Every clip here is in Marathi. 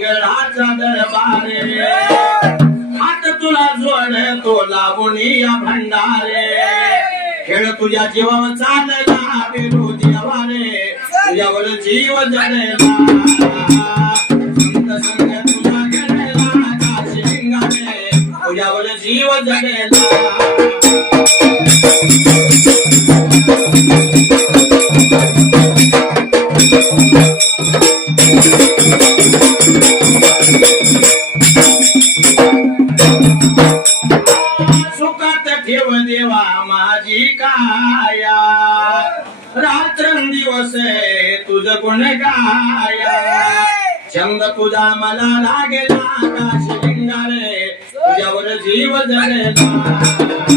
मंगळाचा दरबारे. हात तुला जोड तो लावून या भंडारे. खेळ तुझ्या जीवावर चालला विरोधी वारे तुझ्यावर जीव जडला संग तुझा घडला काशी लिंगारे तुझ्यावर जीव जडला तुझा मला लागेला काशी लिंगारे तुझ्यावर जीव जगला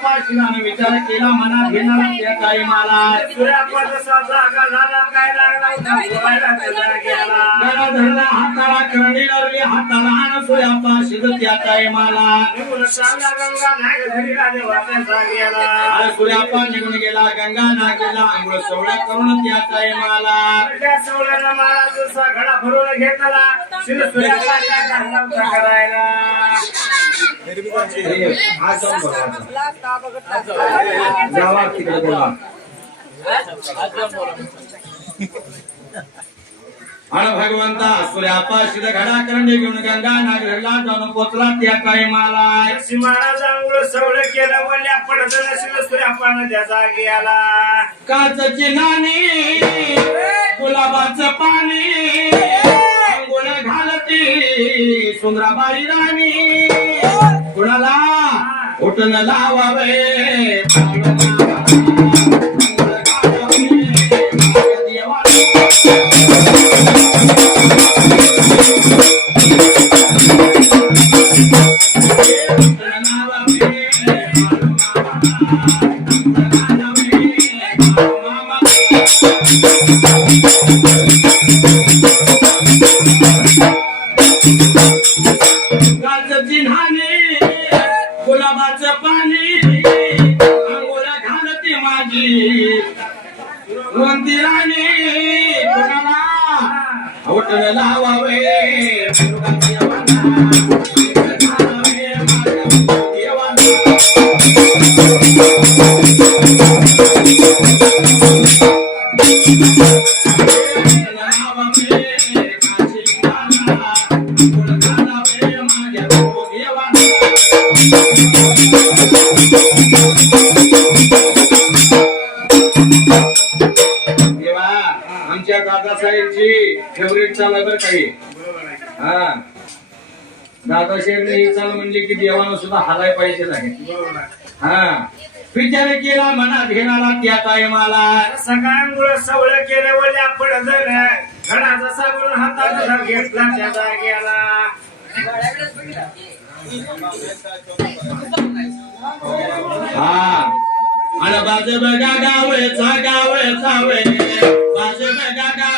सूर्यापाशिवाने विचार केला मनात घेणार त्या काही मला. गळा धरला हाताला करणी लावली हाताला आण सूर्यापाशी त्या काही मला. अरे सूर्यापा निघून गेला गंगा नागेला आंघोळ सोहळा करून त्या काही मला. आज जाऊन बघा जावा तिकडे बोला आणि भगवंता सूर्यापा शिर घडा करंडे घेऊन गंगा नागरला जाऊन पोचला त्या काही मला महाराज आंघोळ सवळ केलं वल्या पडत नसेल सूर्यापानं त्याचा गेला काचची नाणी गुलाबाचं पाणी अंघोळ घालती सुंदराबाई राणी. उठण लावावे लावावे. दादासाहेबची फेवरेट चाल आहे बरं काही हा. दादासाहेबने ही चाल म्हणली की देवानं सुद्धा हालाय पाहिजे नाही. हा. विचार केला मनात घेणारा त्या टायमाला सगळ्यांमुळे सवळ केलं वल्या पडत घडाचा साबण हातात घेतला त्याचा गेला हा. आणि बाज बघा गावचा गावचा वे बाज बघा गावचा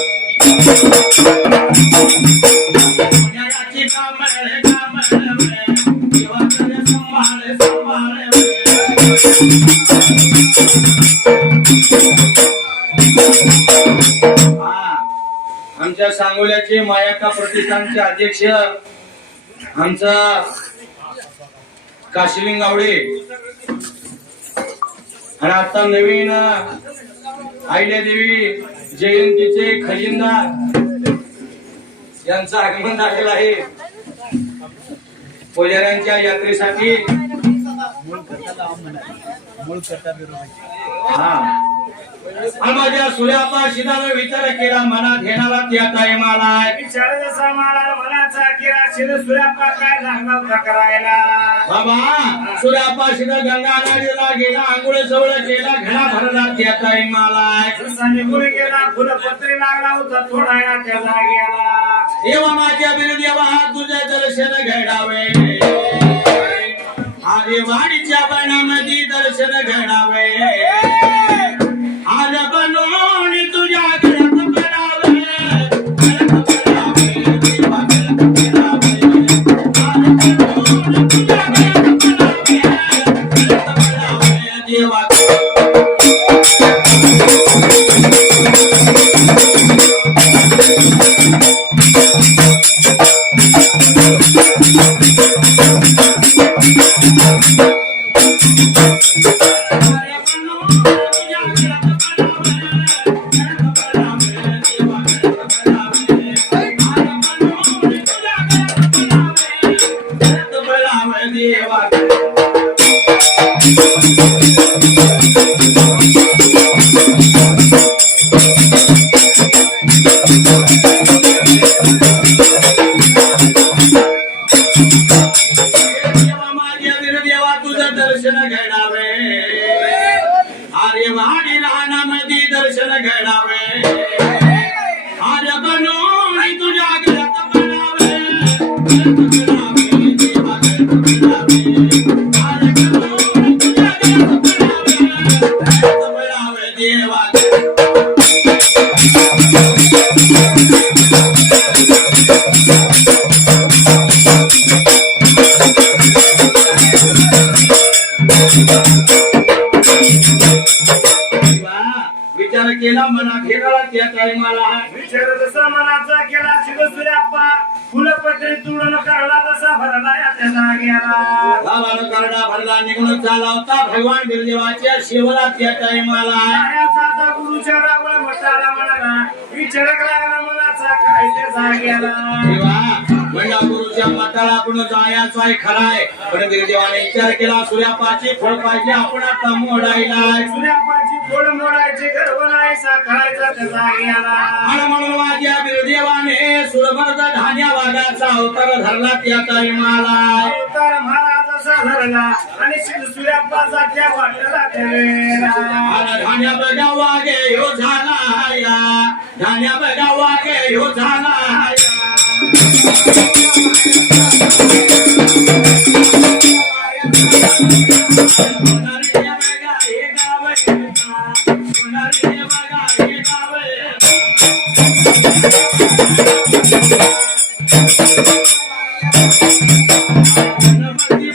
आमच्या सांगोल्याचे मायाका प्रतिष्ठानचे अध्यक्ष आमचा काशिलिंग गावडे. आणि आता नवीन आयल्या देवी जयंतीचे खजिंदा यांचं आगमन झालेलं आहे. पुजाऱ्यांच्या यात्रेसाठी हा. आणि माझ्या सूर्यापा शिदाला विचार केला मनात घेणारा त्या टायमाला विचार जसा मला मनाचा किरा शिर सुऱ्यापा काय लागला होता करायला? बाबा सूर्यापा शिदा गंगा नदीला गेला आंघोळ जवळ गेला घडा भरला जसा निघून गेला फुलपत्री लागला होता थोडा त्या जागेला. देवा माझ्या बिर देवा तुझे दर्शन घडावे आरे वाडीच्या बनामध्ये दर्शन घडावे. आर बनवून तुझ्या घरात पडावे देवा माझ्या वीर देवा तुझं दर्शन घडावे अरे वाडी लहानामध्ये दर्शन घडावे अरे बनून तुझ्या घरात पडावे देवा घरात मनाचा केला शिर सुऱ्यापा फुलपत्री तुडून काढला जसा भरला या त्या जागेला गावाला करडा भरला निघून चाला होता. भगवान बिरदेवाच्या शिवला त्या टायमाला मायाचा आता गुरुच्या रावळ म्हटाला म्हणाला विचार लागला मनाचा काय त्या जागेला देवा म्हणला गुरुच्या मताला आपण जायाचा आहे. खराय पण बिरदेवाने विचार केला सूर्यापाची फळ पाहिजे आपण आता मोडायला. सूर्यापाची फोड मोडायची गर्भ नाही म्हणून माझ्या बिरदेवाने धान्या वाघाचा अवतार धरला त्या टायमाला अवतार महाराज असा धरला आणि त्या वाटला धान्या बघा वागे ह्यो झाला या धान्या बघा वागे ह्यो झाला या गाव गणपती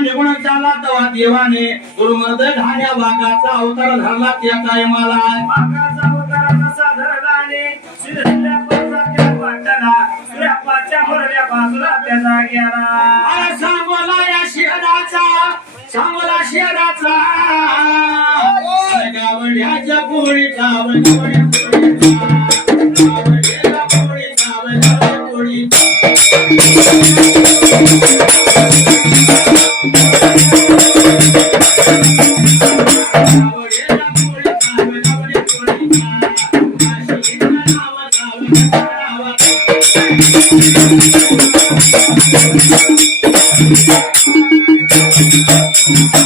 निघून चालला तेव्हा देवाने गुरुमर्द धान्या वाघाचा अवतार धरला त्या कायमाला. मोरल्या बाजूला त्या जागेला अरे सांगोला या शहराचा सांगोला शहराचा गावड्याच्या पोळीचा गावड्या पोळीचा Thank you.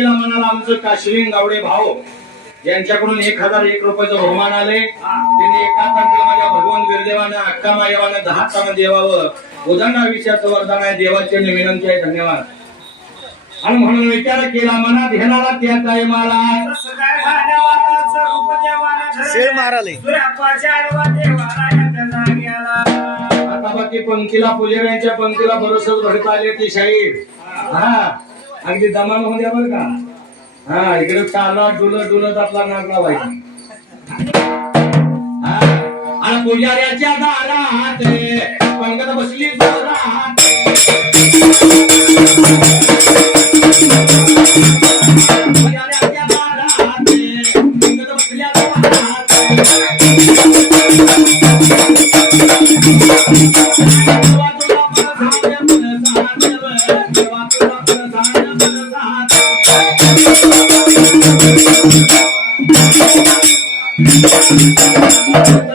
केला म्हणाला आमचं काशिलिंग गावडे भाऊ यांच्याकडून एक हजार एक रुपयाचं बहुमान आले. त्यांनी एका तारखेला माझ्या भगवान बिरदेवानं अक्का मायवानं दहा तानं देवावं. उदाहरण विषयाचं वरदान आहे देवाचे विनंती आहे धन्यवाद. आणि म्हणून विचार केला मनात घेणारा त्या काय जाग्याला. आता बाकी पंक्तीला पुजाऱ्यांच्या पंक्तीला बरोसच भरता आले ती शाहीर. हा. अगदी दमान होऊ द्या बरं का. हा इकडे चालत डुलत डुलत आपला नाक लावायचा हा पुजाऱ्याच्या दारात पंगत बसली जोरात.